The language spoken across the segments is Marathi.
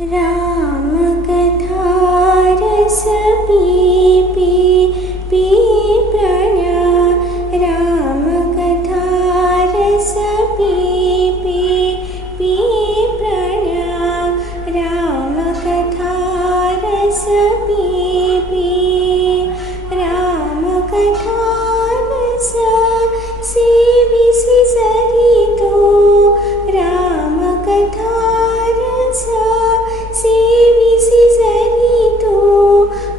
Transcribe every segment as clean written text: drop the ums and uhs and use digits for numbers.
रामकथा रस पी पी पी प्रणा रामकथा रस पी पी पी प्रणा रामकथा रस पी पी रामकथा रस सेविसि सरितो रामकथा रस सेविसि सरितो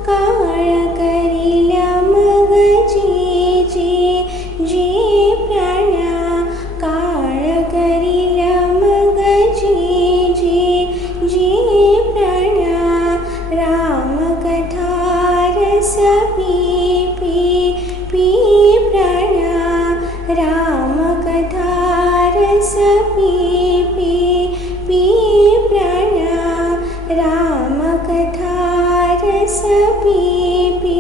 काळ करिला मग जे प्राणा काळ करिला मग जे प्राणा रामकथा रस पी पी पी प्राणा रामकथा रस पी पी पी प्राणा रामकथा रस पी पी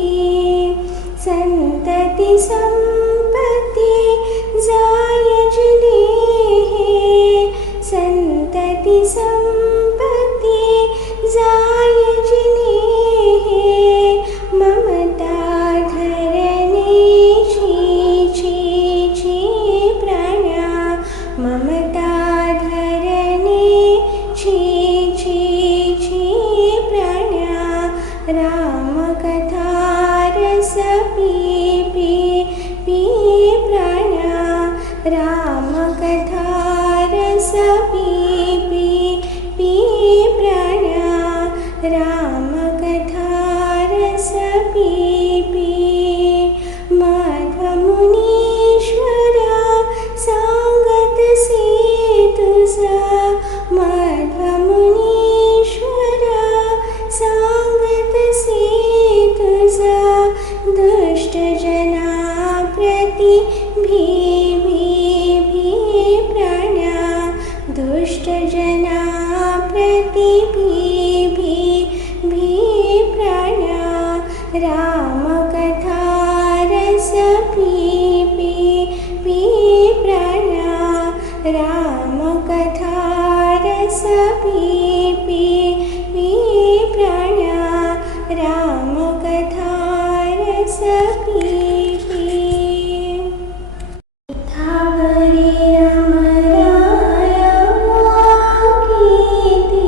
संतति संपत्ति जायजने संतति संपत्ति जायजने ममता धरणे छी प्राणा ममता धरणे छी प्राणा रामकथा रस पी पी पी प्राणा रामकथा रस पी पी पी प्राणा रामकथा रस पी पी माधवमुनीश्वरा सांगत से तुझा माधवमुनीश्वरा सांगत से तुझा दुष्ट जना प्रति भी प्राणा दुष्ट जना प्रति भी प्राणा रामकथा रस पी पी पी प्राणा रामकथा रस पी पी पी प्राणा रामकथा रस पी पी थावरे रामराया कीर्ती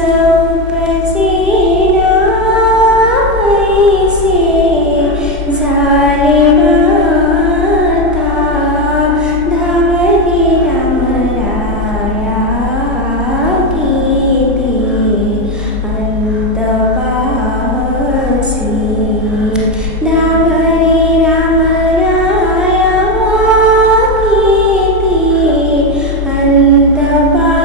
उपजेना ऐसे झाले माता धावली रामराया कीर्ती अंत पावसी धावली रामराया कीर्ती अंत पावसी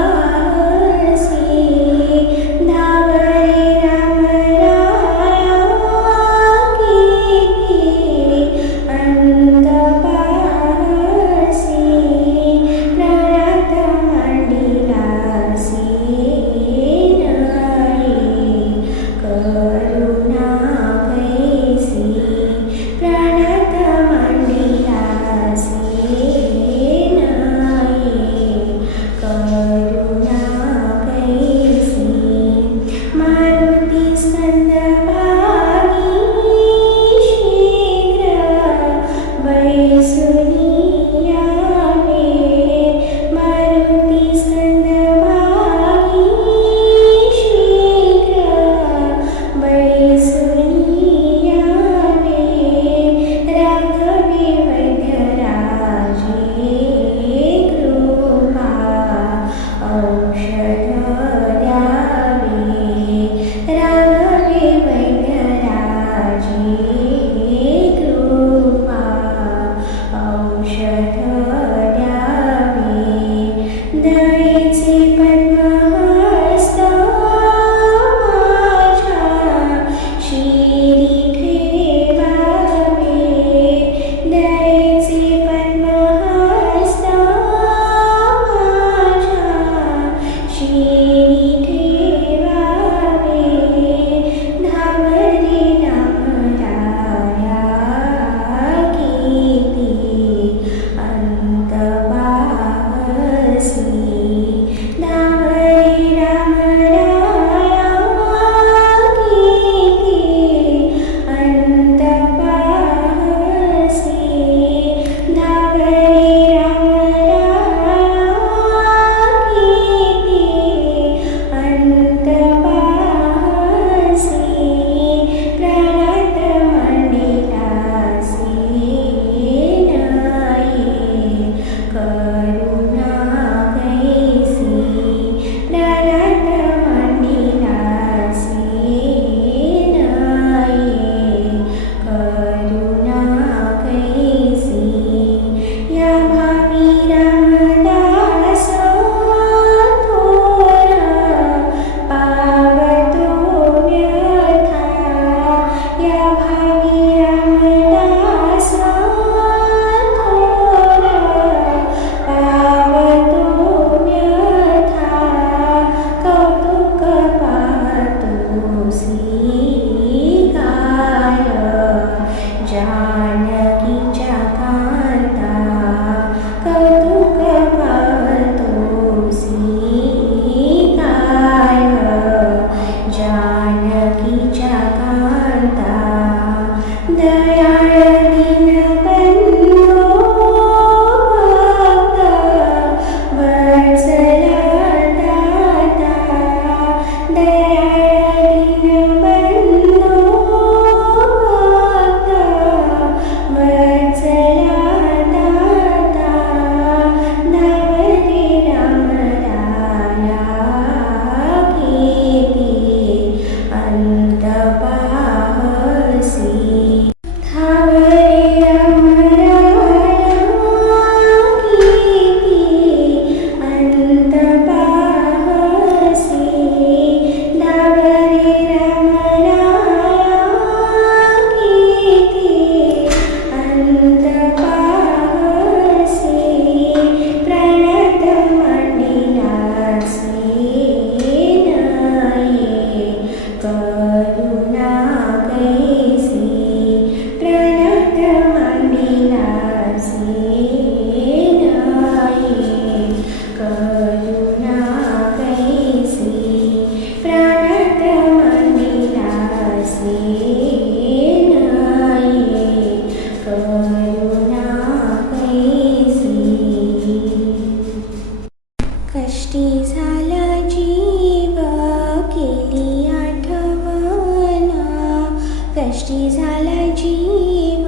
कष्टी झाला जीव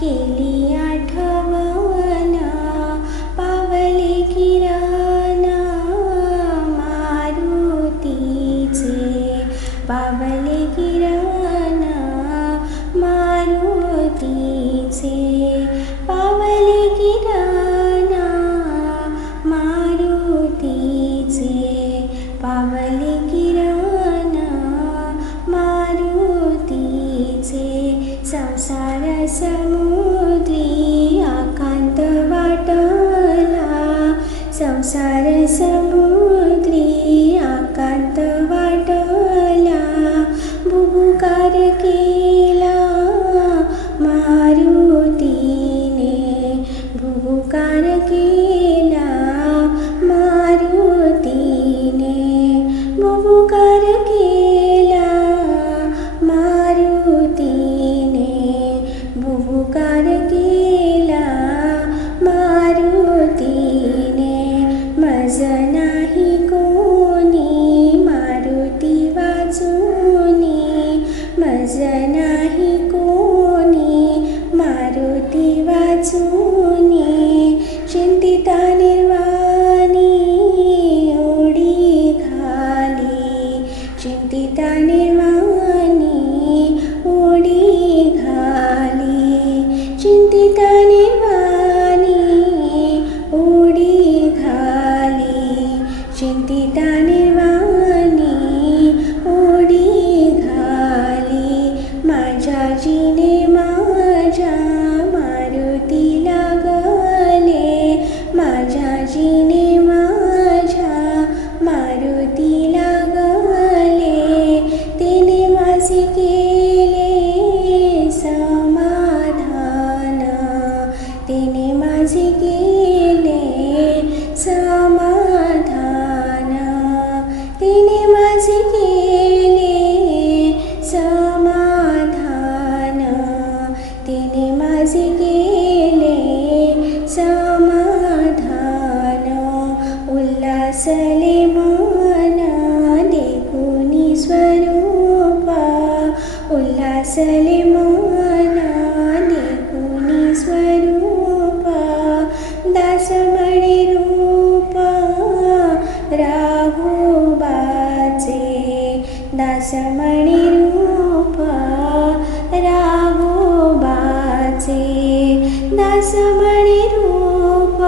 केली आठवण पावले किरण मारुतीचे पावले किरण मारुतीचे पावले किरण मारुतीचे पावले किरण मारुतीचे संसार समुद्री आकांत वाटला संसार समुद्री आकांत वाटला बुबुकार केला मारुतीने बुबुकार केला मारुतीने बुबुकार केला मारुतीने बुबुकार केला मारुतीने मज नाही कोणी मारुती वाचूनी मज नाही कोणी मारुती वाचूनी चिंतिता निर्वाणी ओढी घाली चिंतिता निर्वाणी ओढी घाली चिंतिता निर्वाणी ओढी घाली चिंतिता निर्वाणी ओढी घाली माझ्या जीने माझ्या मारुती लागले माझ्या जीने माझ्या मारुती लागले तिने माझे केले समाधान तिने माझे केले समाधान तिने माझे केले समाधान तिने माझे केले समाधान उल्हासले मन देखुनी स्वरूपा उल्हासले मन देखुनी स्वरूपा दासमणी रूप राघोबाचे दासमणी रूप राघोबाचे दासमणी रूप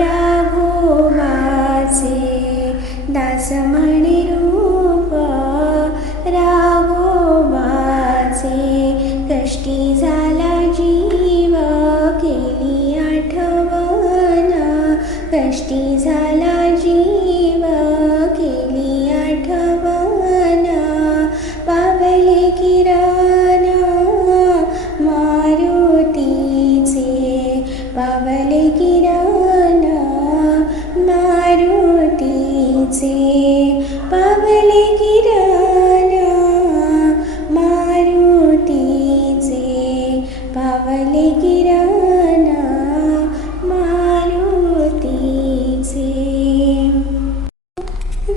राघोबाचे दासमणी रूप राघोबाचे कष्टी झाला जीव केली आठवण कष्टी झाला जीव केली आठवण पावले किरण मारुतीचे पावले किरण मारुतीचे पावले किरण मारुतीचे पावले किरण मारुतीचे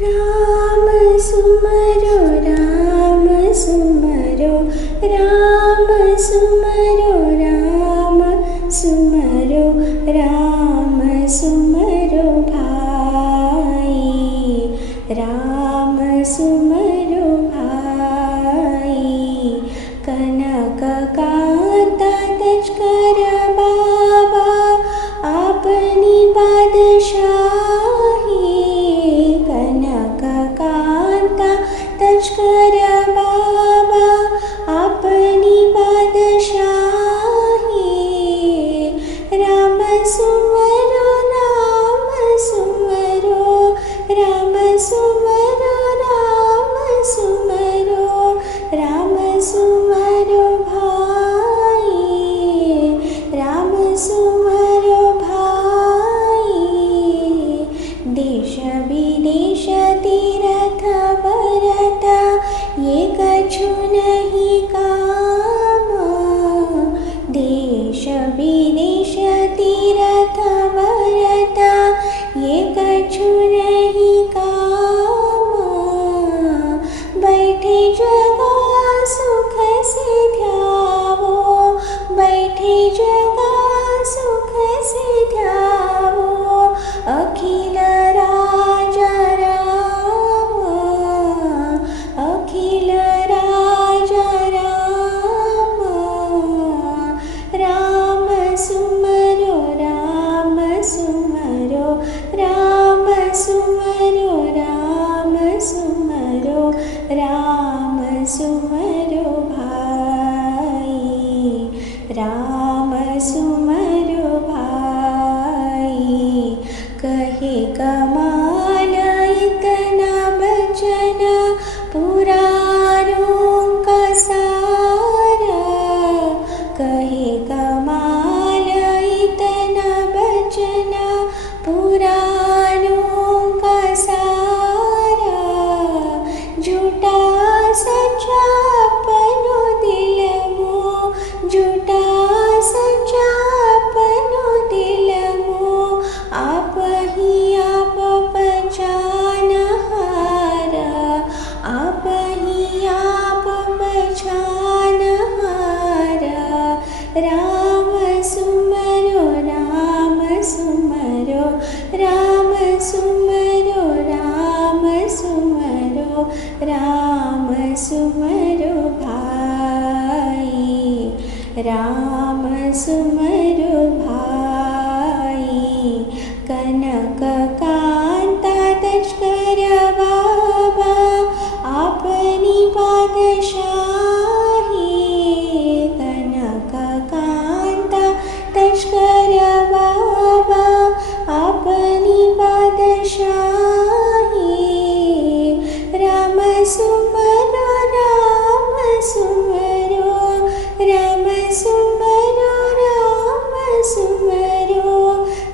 राम सुमरो राम सुमरो राम सुमरो राम सुमरो राम सुमरो भाई राम सुमरो भाई कनक कांता तजकर बाबा अपनी बादशाही कनक कांता तजकर बाबा अपनी बादशाही राम सुमरो राम सुमरो राम सुमरो राम राम सुमरो भाई, राम सुमरो भाई। कनक कांता तस्कर बाबा, अपनी पातशाही। कनक कांता तस्कर बाबा, अपनी पातशाही। राम सुमरो, राम सुमरो, राम सुमरो, राम सुमरो,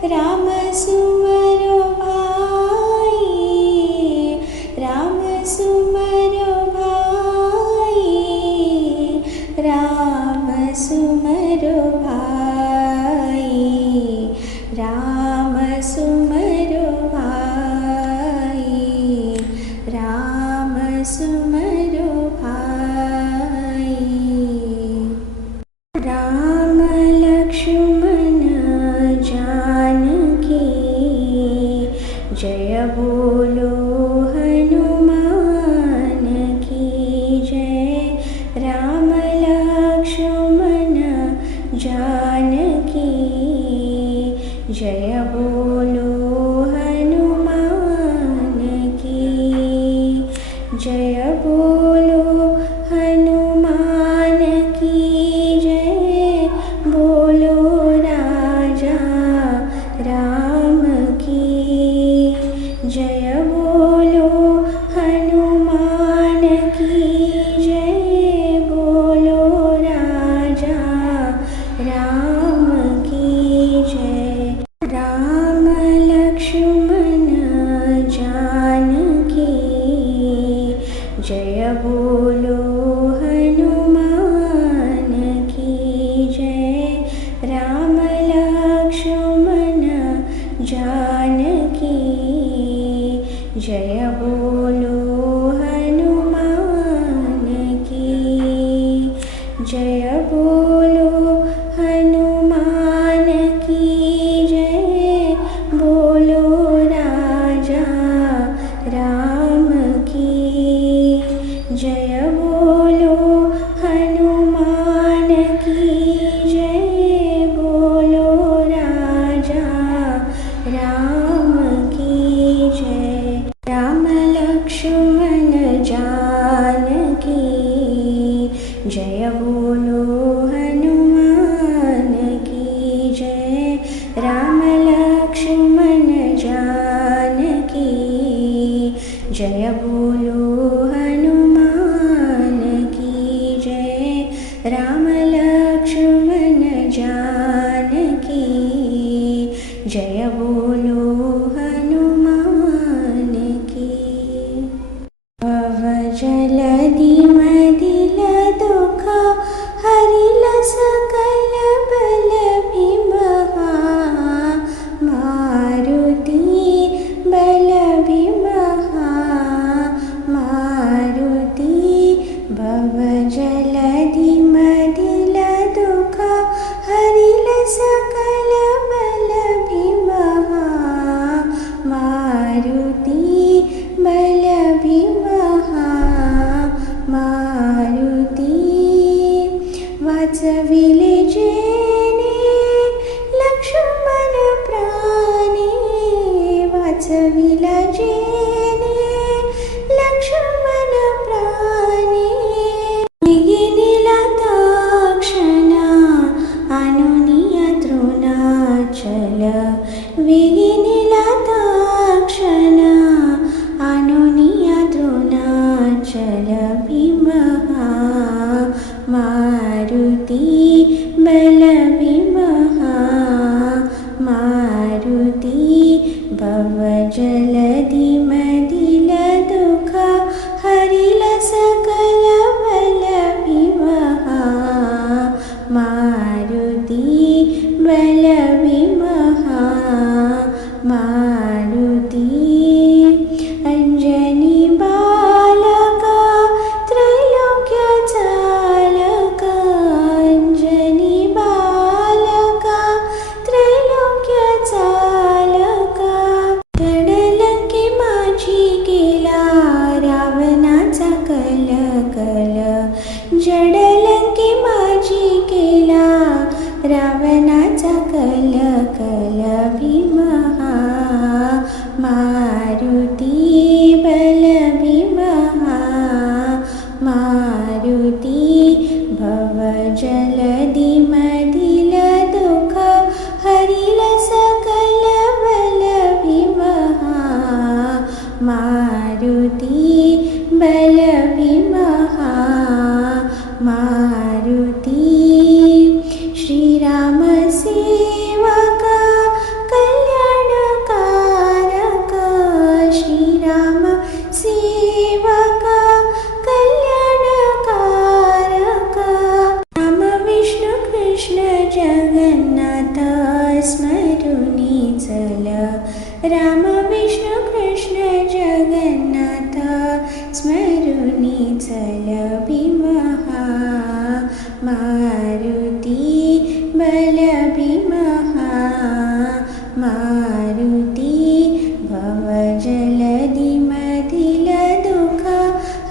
राम सुमरो भाई, राम सुमरो भाई, राम सुमरो भाई, राम सुमरो भाई, राम सुमरो भाई। राम लक्ष्मण जानकी, जय बोलो हनुमान की जय। राम लक्ष्मण जानकी, जय बोलो हनुमान की, जय बोलो हनुमान की जय। बोलो राजा राम की, जय बोलो हनुमान की जय। बोलो राजा राम की जय। राम लक्ष्मण जानकी, जय बोलो हनुमान की जय। राम लक्ष्मण जानकी, जय बोलो हनुमान की, जय बोलो हनुमान की जय। बोलो राजा राम की, जय बोलो हनुमान की जय। बोलो राजा राम की जय। राम लक्ष्मण जानकी, जय बोलो हनुमान की जय। राम लक्ष्मण जानकी, जय बोलो हनुमान की जय। राम लक्ष्मण जानकी, जय बोलो हनुमान की। भव जलधि मदिल दुख, हरिल सकल बल भीमहा। मारुति बल भीमहा, मारुति। भव जलधि मदिल दुख, हरिल सकल बल भीमहा। मारुति बल भीमहा, भव जलधि मदिल दुख हरिल सकल बल भीमहा मारुति बल भीमहा मारुति श्री राम सेवक कल्याणकारक श्री राम सेवक कल्याणकारक राम विष्णु कृष्ण जगन्नाथ स्मरुनी चल राम विष्णु कृष्ण जगन्नाथ स्मरुनी चल भीमहा मारुति बल भीमहा मारुति भव जलधि मदिल दुख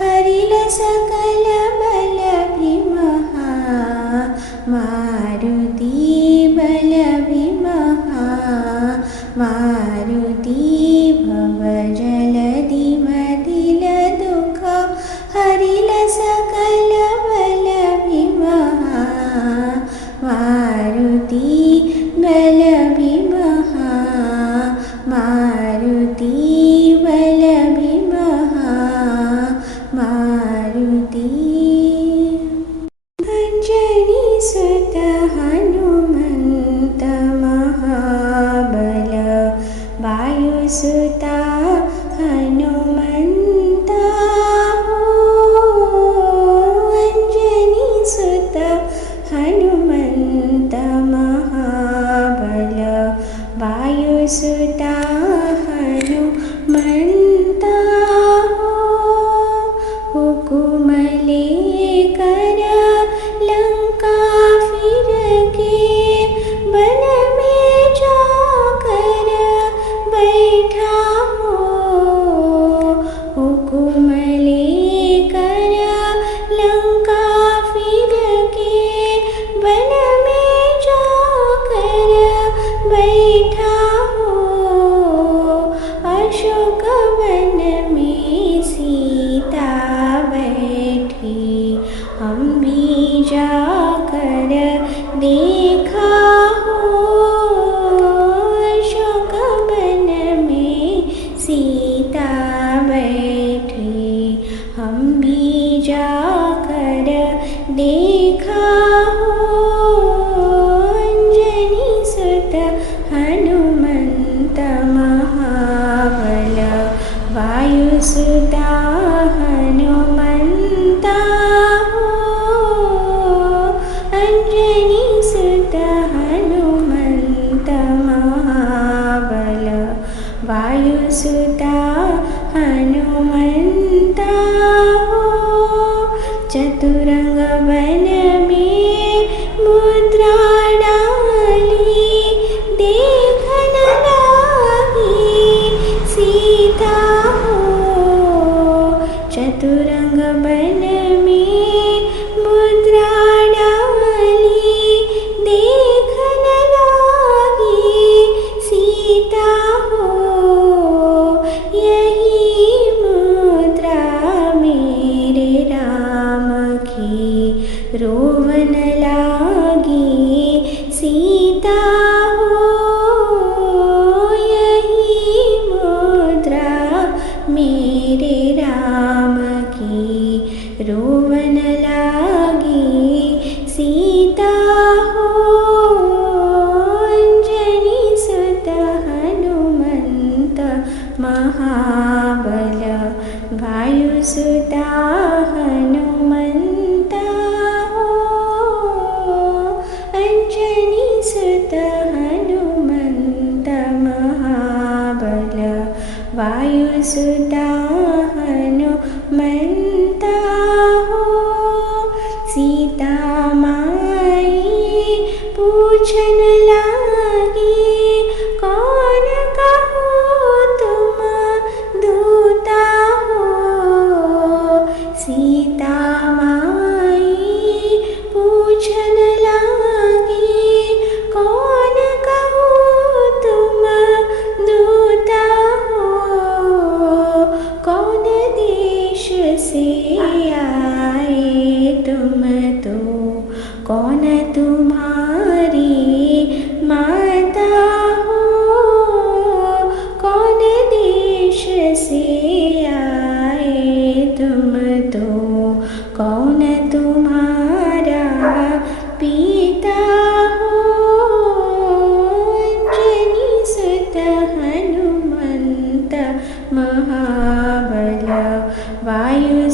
हरिल सकल बल भीमहा मारुति बल भीमहा मारुति भव जलधि मदिल दुख हरिल सकल बल भीमहा मारुति बल भीमहा मारुति बल भीमहा मारुति अंजनी सुत हनुमंत महाबल वायुसुता हनुमंत अंजनी सुत हनुमंत महाबल वायुसुता हनुमंत हुकुम लेकर लंका फिर के वन में जाकर बैठा हो हुकुम लेकर लंका फिर के वन में जाकर बैठा हो अशोक वन में सीता बैठी हम भी जाकर देखा हो अशोक वन में सीता बैठी हम भी जाकर देखा हो अंजनी सुत हनुमंत महाबल वायुसुता हनुमंत अंजनी सुत हनुमंत महाबल वायुसुता हनुमंत चतुरंग वन में मुद्रा डाली देखन लागी सीता हो चतुरंग वन में मुद्रा डाली देखन लागी सीता हो यही मुद्रा मेरे राम की रोवन लागी सीता हो यही मुद्रा मेरे राम की रोवन लागी सीता हो अंजनी सुत हनुमंत महाबल वायुसुता हनुमंत अंजनी सुत हनुमंत महाबल वायुसुता हनुमंत सीता माई पूछन लागी कौन कहो तुम दूता हो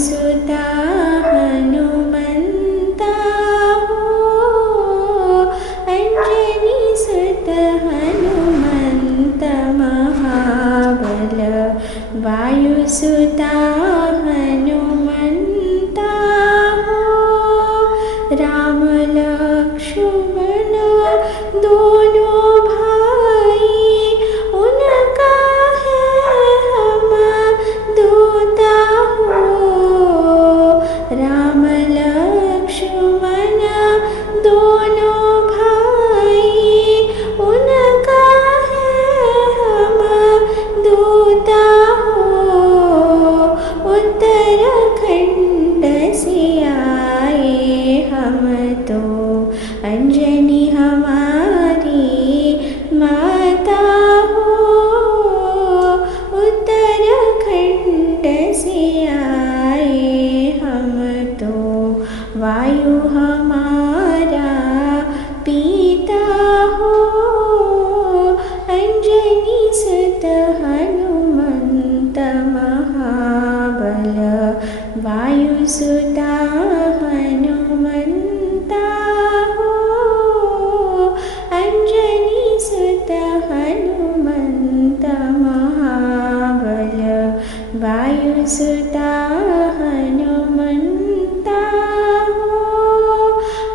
वायुसुता हनुमन्ता हो अंजनीसुत हनुमन्त महाबल वायुसुता हनुमन्ता हो राम लक्ष्मण दोनों भाई उनका है हम दूता हो राम लक्ष्मण दोनों भाई उनका है हम दूता हो उत्तराखंड से आए हम तो अंजनी हमारी माता हो उत्तराखंड से आए हम तो वायु हमारा पिता हो अंजनीसुत हनुमन्त महाबल वायुसुता हनुमन्ता हो अंजनीसुत हनुमन्त महाबल वायुसुता हनुमन्ता हो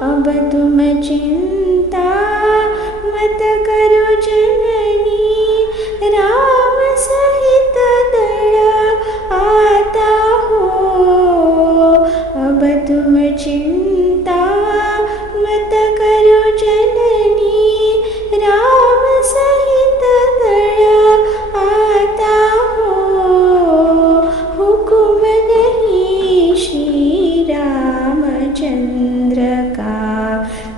अब तुम चिंता मत करो जननी राम सहित दल आता हो अब तुम चिंता मत करो जननी राम सहित दल आता हो हुकुम नहीं श्री रामचंद्र का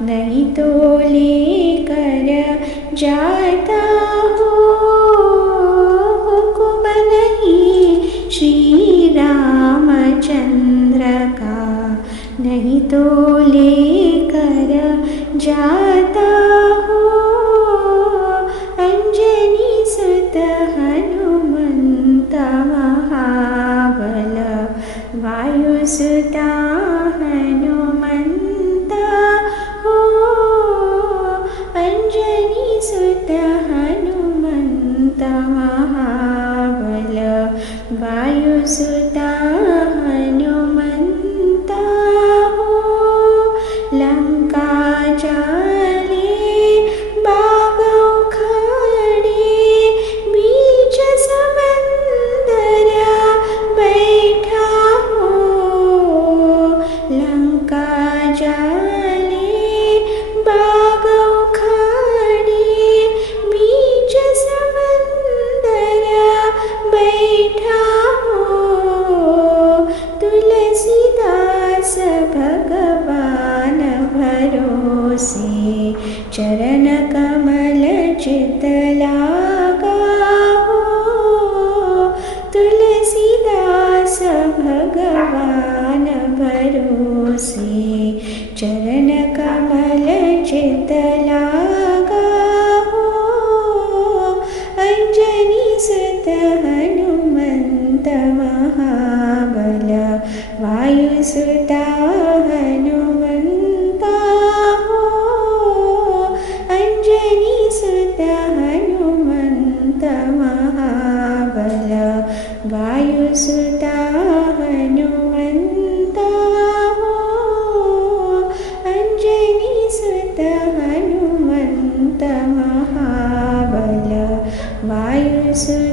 नहीं तो लेकर जाता हो हुकुम नहीं श्री रामचंद्र का नहीं तो लेकर जाता हो अंजनीसुत हनुमन्त महाबल वायुसुता हनुमन्ता हो अंजनीसुत हनुमन्त महाबल वायुसुता हनुमन्ता हो लंका जाले बाग उखाड़े बीच समंदर बैठा हो लंका जाले बाग उखाड़े बीच समंदर बैठा हो तुलसीदास भगवान भरोसे चरण कमल चित लागा हो तुलसीदास भगवान भरोसे चरण कमल चित लागा हो अंजनीसुत हनुमन्त महाबल वायुसुता हनुमन्ता हो अंजनीसुत हनुमन्त महाबल वायुसुता हनुमन्ता हो अंजनीसुत हनुमन्त महाबल वायुसुता